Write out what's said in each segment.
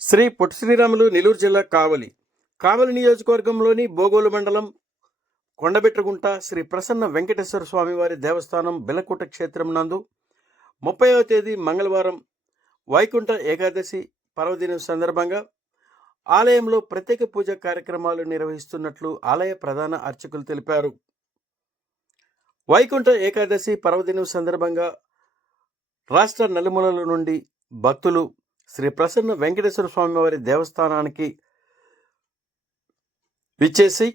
శ్రీ పొట్టి శ్రీరాములు నెల్లూరు జిల్లా కావలి నియోజకవర్గంలోని బోగోలు మండలం కొండబెట్టగుంట శ్రీ ప్రసన్న వెంకటేశ్వర స్వామివారి దేవస్థానం బెల్లకోట క్షేత్రం నందు 30వ తేదీ మంగళవారం వైకుంఠ ఏకాదశి పర్వదినం సందర్భంగా ఆలయంలో ప్రత్యేక పూజా కార్యక్రమాలు నిర్వహిస్తున్నట్లు ఆలయ ప్రధాన అర్చకులు తెలిపారు. వైకుంఠ ఏకాదశి పర్వదినం సందర్భంగా రాష్ట్ర నలుమూలల నుండి భక్తులు శ్రీ ప్రసన్న వెంకటేశ్వర స్వామివారి దేవస్థానానికి విచ్చేసి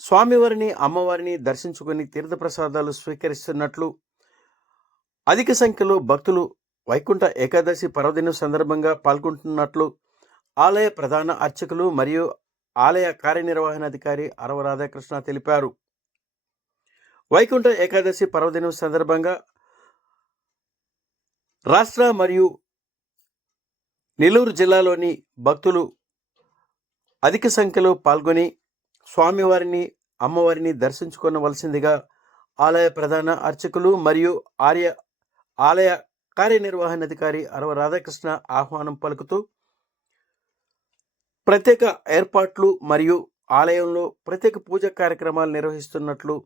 స్వామివారిని అమ్మవారిని దర్శించుకుని తీర్థప్రసాదాలు స్వీకరిస్తున్నట్లు అధిక సంఖ్యలో భక్తులు వైకుంఠ ఏకాదశి పర్వదినం సందర్భంగా పాల్గొంటున్నట్లు ఆలయ ప్రధాన అర్చకులు మరియు ఆలయ కార్యనిర్వహణాధికారి అరవ రాధాకృష్ణ తెలిపారు. వైకుంఠ ఏకాదశి పర్వదినం సందర్భంగా రాష్ట్ర మరియు నెల్లూరు జిల్లాలోని భక్తులు అధిక సంఖ్యలో పాల్గొని స్వామివారిని అమ్మవారిని దర్శించుకోవలసిందిగా ఆలయ ప్రధాన అర్చకులు మరియు ఆలయ కార్యనిర్వహణాధికారి అరవ రాధాకృష్ణ ఆహ్వానం పలుకుతూ ప్రత్యేక ఏర్పాట్లు మరియు ఆలయంలో ప్రత్యేక పూజా కార్యక్రమాలు నిర్వహిస్తున్నట్లు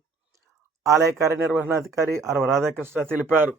ఆలయ కార్యనిర్వహణాధికారి అరవ రాధాకృష్ణ తెలిపారు.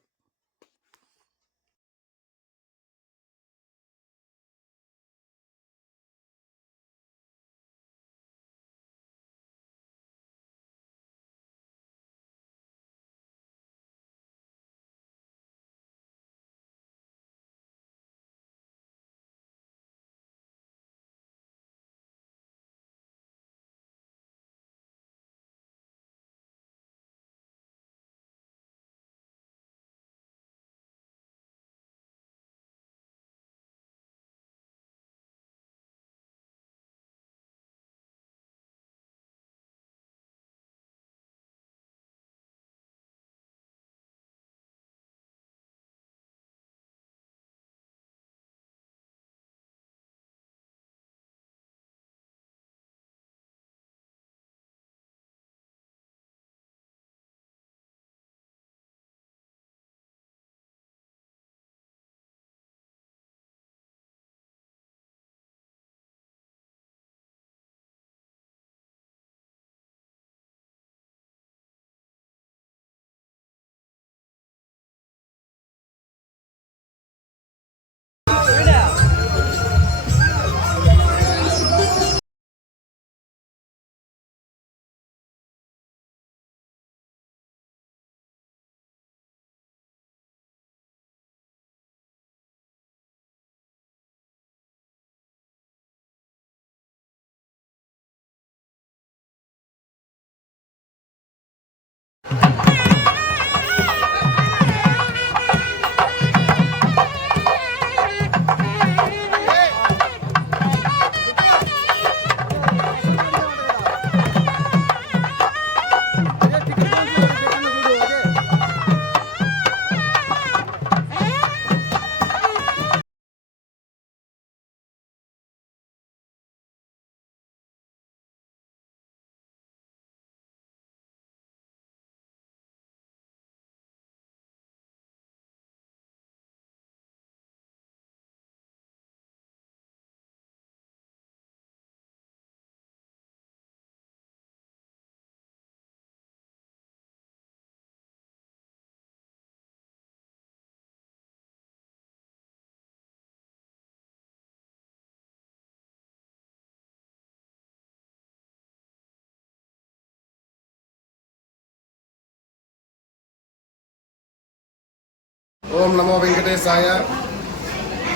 ఓం నమో వెంకటేశాయ.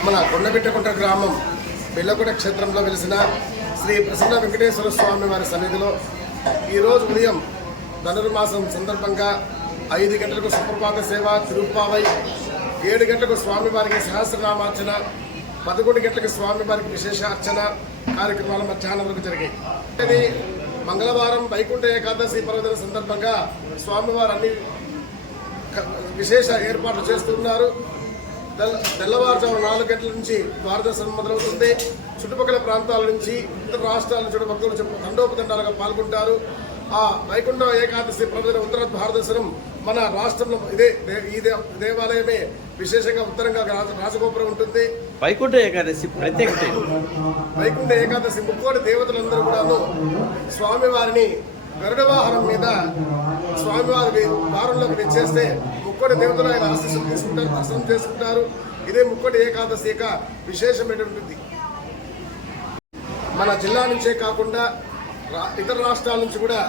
మన కొండబెట్టగుంట గ్రామం బెల్లకోట క్షేత్రంలో వెలిసిన శ్రీ ప్రసన్న వెంకటేశ్వర స్వామి వారి సన్నిధిలో ఈరోజు ఉదయం ధనుర్మాసం సందర్భంగా 5 గంటలకు సుప్రభాత సేవ తిరుప్పావై, 7 గంటలకు స్వామివారికి సహస్రనామార్చన, 11 గంటలకు స్వామివారికి విశేష అర్చన కార్యక్రమాలు మధ్యాహ్నం వరకు జరిగాయి. ఇది మంగళవారం వైకుంఠ ఏకాదశి పర్వదిన సందర్భంగా స్వామివారు అన్ని విశేష ఏర్పాట్లు చేస్తున్నారు. తెల్లవారుజాము 4 గంటల నుంచి ద్వారదర్శనం మొదలవుతుంది. చుట్టుపక్కల ప్రాంతాల నుంచి ఇతర రాష్ట్రాల నుంచి భక్తులు తండోపతండాలుగా పాల్గొంటారు. ఆ వైకుంఠ ఏకాదశి పర్వదిన ఉత్తర ద్వారదర్శనం మన రాష్ట్రంలో ఈ దేవాలయమే విశేషంగా ఉత్తరంగా రాజగోపురం ఉంటుంది. వైకుంఠ ఏకాదశి ప్రత్యేకత వైకుంఠ ఏకాదశి ముక్కోటి దేవతలందరూ కూడాను స్వామివారిని గరుడ వాహనం మీద స్వామివారి వారంలోకి తెచ్చేస్తే ముక్కోటి దేవతలు ఆయన ఆశీస్సులు తీసుకుంటారు, దర్శనం చేసుకుంటారు. ఇదే ముక్కోటి ఏకాదశి యొక్క విశేషమైనటువంటిది. మన జిల్లా నుంచే కాకుండా ఇతర రాష్ట్రాల నుంచి కూడా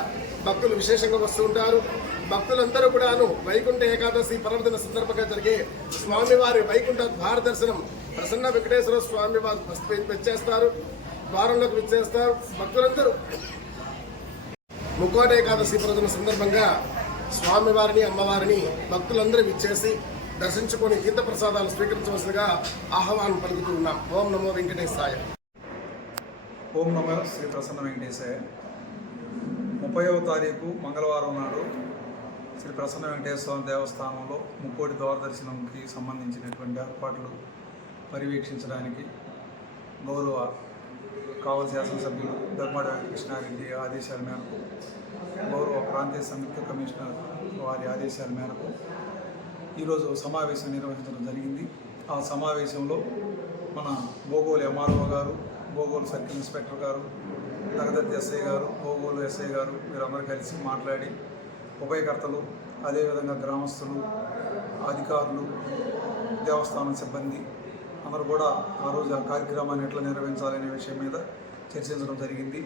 భక్తులు విశేషంగా వస్తూ ఉంటారు. భక్తులందరూ కూడాను వైకుంఠ ఏకాదశి పర్వదిన సందర్భంగా జరిగే స్వామివారి వైకుంఠ ద్వార దర్శనం ప్రసన్న వెంకటేశ్వర స్వామి వారు వచ్చేస్తారు, ద్వారంలోకి విచ్చేస్తారు. భక్తులందరూ ముక్కోటి ఏకాదశి పర్వదిన సందర్భంగా స్వామివారిని అమ్మవారిని భక్తులందరూ విచ్చేసి దర్శించుకొని తీర్థ ప్రసాదాలు స్వీకరించవలసిందిగా ఆహ్వానం పలుకుతూ ఉన్నాం. ఓం నమో వెంకటేశాయ. ఓం నమో శ్రీ ప్రసన్న వెంకటేశాయ. 30వ తారీఖు మంగళవారం నాడు శ్రీ ప్రసన్న వెంకటేశ్వర స్వామి దేవస్థానంలో ముక్కోటి ద్వార దర్శనంకి సంబంధించినటువంటి ఏర్పాట్లు పర్యవేక్షించడానికి గౌరవ కావలి శాసనసభ్యులు దగ్గుమాటి వెంకటకృష్ణారెడ్డి ఆదేశాల మేరకు, గౌరవ ప్రాంతీయ సంయుక్త కమిషనర్ వారి ఆదేశాల మేరకు ఈరోజు సమావేశం నిర్వహించడం జరిగింది. ఆ సమావేశంలో మన బోగోలు ఎంఆర్ఓ గారు, బోగోలు సర్కిల్ ఇన్స్పెక్టర్ గారు, నగదత్తి ఎస్ఐ గారు, బోగోలు ఎస్ఐ గారు వీరందరూ కలిసి మాట్లాడి ఉభయకర్తలు, అదేవిధంగా గ్రామస్తులు, అధికారులు, దేవస్థానం సిబ్బంది అందరూ కూడా ఆ రోజు ఆ కార్యక్రమాన్ని ఎట్లా నిర్వహించాలనే విషయం మీద చర్చించడం జరిగింది.